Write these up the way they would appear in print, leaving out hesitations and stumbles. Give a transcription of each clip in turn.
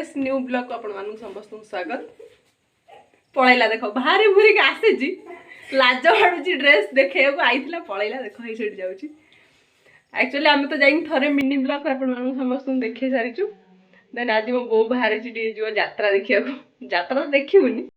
Fresh new blog को आपण मानू समस्त स्वागत। पळैला देख भारी भूरी के आसी लाज हाडुची ड्रेस देखे को आइथिला पळैला देख हे सेट जाउची। एक्चुअली आम तो जाई थरे मिनी ब्लॉग आपण मानू समस्त देखे सारिचु। देन आज मो बो बाहर ची जो यात्रा देखिया को यात्रा देखिबुनी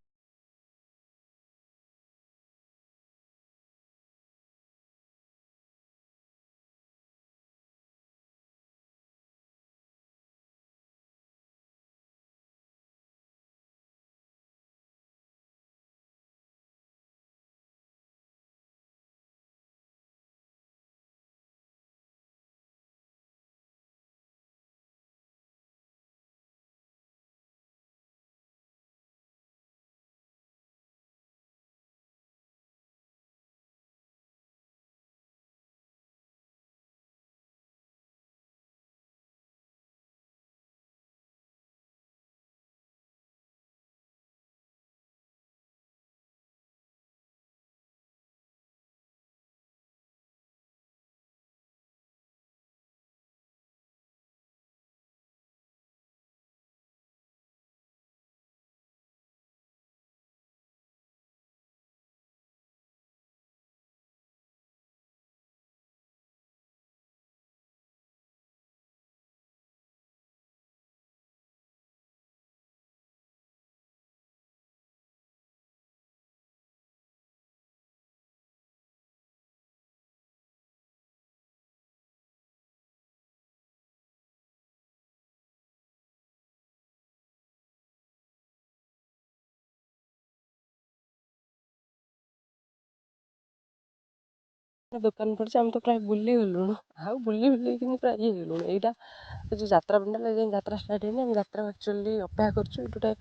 दुकान पड़े आम तो प्राय बुले गलु आउ बुले बुले कि प्राय ये गलु यहाँ जो यात्रा पंडाल यात्रा स्टार्ट है यात्रा एक्चुअली अपेक्षा कर गोटे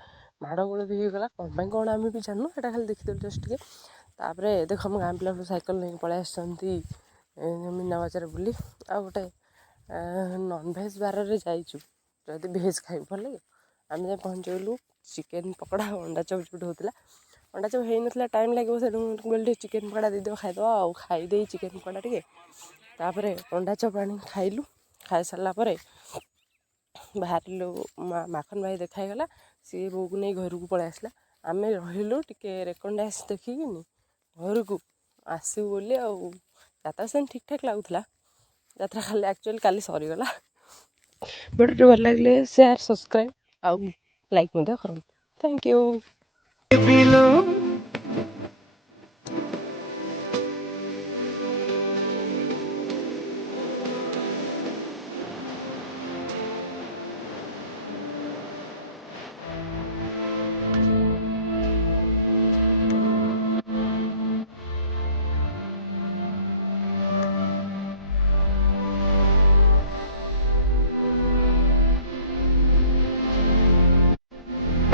माड़गोल भी होगा कौन कौन आम भी जानू यहाँ खाली देखीदेलु जस्ट टे देख आम गाँ पिला सैकल नहीं पलि आसती मीना बजार बुली आ गोटे नॉनभेज बार में जाइचु जदि भेज खाइबु भल लगे आम जाए पहुँचलु चिकेन पकड़ा अंडा चप जो होता अंडा चप हो ना टाइम लगे से चिकेन पकड़ा दीदेव खाईदे आउ खाईदे चिकेन पकड़ा टे अंडा चप आनी खाइलु खाई सारा बाहर माखन भाई देखाईगला सी बो को नहीं घर को पलि आसला आम रहीलु टे रेकंडास देखिकी घर को आसू बोली यात्रा से ठीक ठाक लगुला यात्रा खाली एक्चुअली काली सरीगला वीडियो भल लगे शेयर सब्सक्राइब आउ लाइक करूँ थैंक यू।